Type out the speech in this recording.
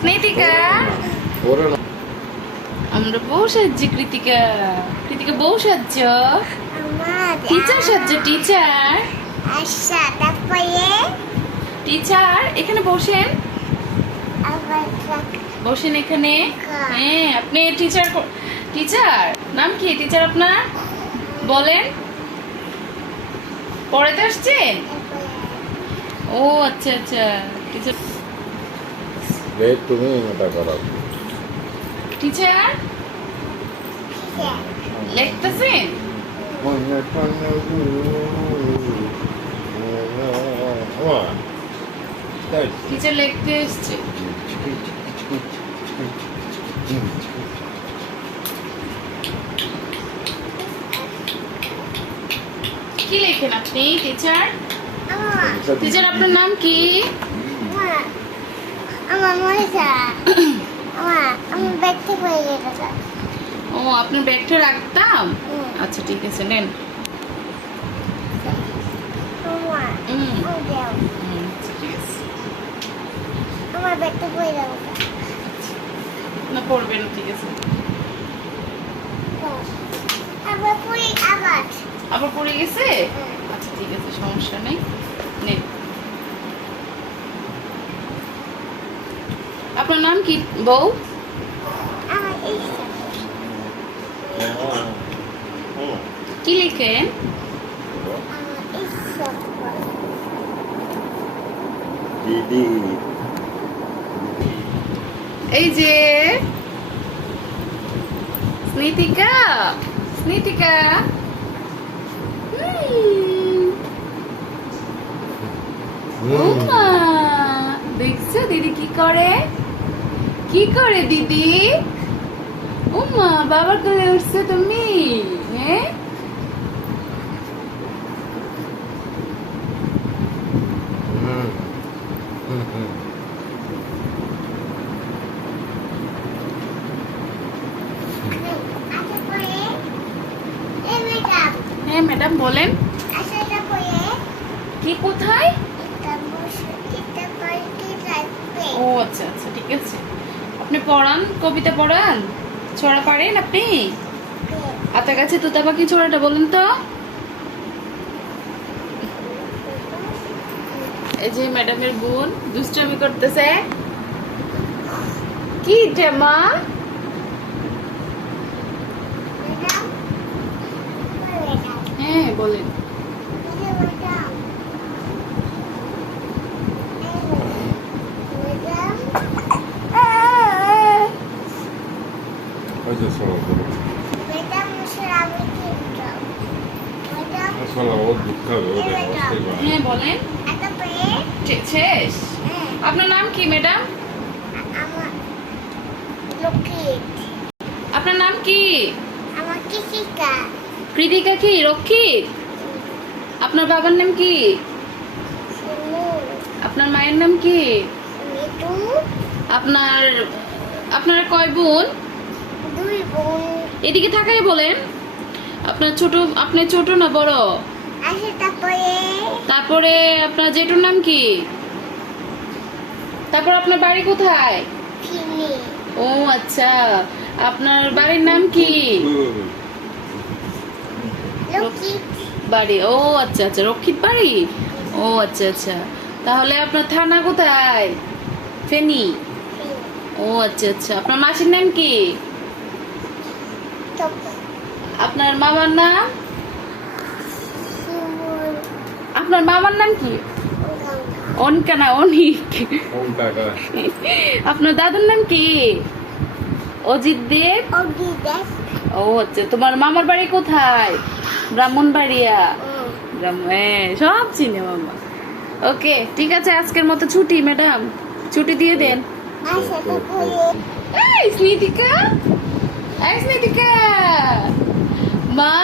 স্নেতিকা আমরা বউ সাজ্জি কৃতিকা কৃতিকা বউ সাজ্জ টিচার সাজ্জ টিচার আচ্ছা তারপরে টিচার এখানে বসেন আবার বসেন এখানে হ্যাঁ আপনি টিচার টিচার নাম কি টিচার আপনার বলেন পড়াতে আসছেন ও আচ্ছা আচ্ছা টিচার তুমি এটা করো টিচার লিখতেছেন টিচার লিখতে এসছে কি লেখেন আপনি টিচার টিচার আপনার নাম কি আমার মজা আমার ব্যাগটা পড়ে গেছে ও আপনার ব্যাগটা রাখতাম আচ্ছা ঠিক আছে নেন আচ্ছা, ঠিক আছে আমার ব্যাগটা পড়ে যাবে না পড়বেন ঠিক আছে আবার পড়ে আবার পড়ে গেছে আচ্ছা ঠিক আছে সমস্যা নেই নেন আপনার নাম কি বউ আমার এই কি লিখেন আমার এই সব দিদি এই যে স্নেতিকা স্নেতিকা ওমা দেখছো দিদি কি করে দিদি ওমা বাবার করে উঠছে তুমি হ্যাঁ হ্যাঁ ম্যাডাম বলেন কি কোথায় ও আচ্ছা আচ্ছা ঠিক আছে আপনি পড়ান কবিতা পড়ান ছড়া পারেন আপনি আতা গাছে তোতা পাখি ছড়াটা বলেন তো এই যে ম্যাডামের বোন দুষ্টামি করতেছে কি মা হ্যাঁ বলেন হ্যাঁ বলেন শেষ আপনার নাম কি ম্যাডাম আপনার নাম কি কৃতিকা কি রক্ষিত আপনার বাবার নাম কি আপনার মায়ের নাম কি আপনার আপনার কয় বোন এদিকে থাকাই বলেন আপনি ছোট না বড় তারপরে আপনার জেঠুর নাম কি তারপর আপনার বাড়ি কোথায় ও আচ্ছা আপনার বাড়ির নাম কি বাড়ি ও আচ্ছা আচ্ছা রক্ষিত বাড়ি ও আচ্ছা আচ্ছা তাহলে আপনার থানা কোথায় ফেনী ও আচ্ছা আচ্ছা আপনার মাসির নাম কি আপনার মামার নাম আপনার মামার নাম কি অনকা না অনিক আপনার দাদুর নাম কি অজিত দেব ও আচ্ছা তোমার মামার বাড়ি কোথায় ব্রাহ্মণবাড়িয়া সব চিনে মামা ওকে ঠিক আছে আজকের মতো ছুটি ম্যাডাম ছুটি দিয়ে দেন এই স্নেতিকা মা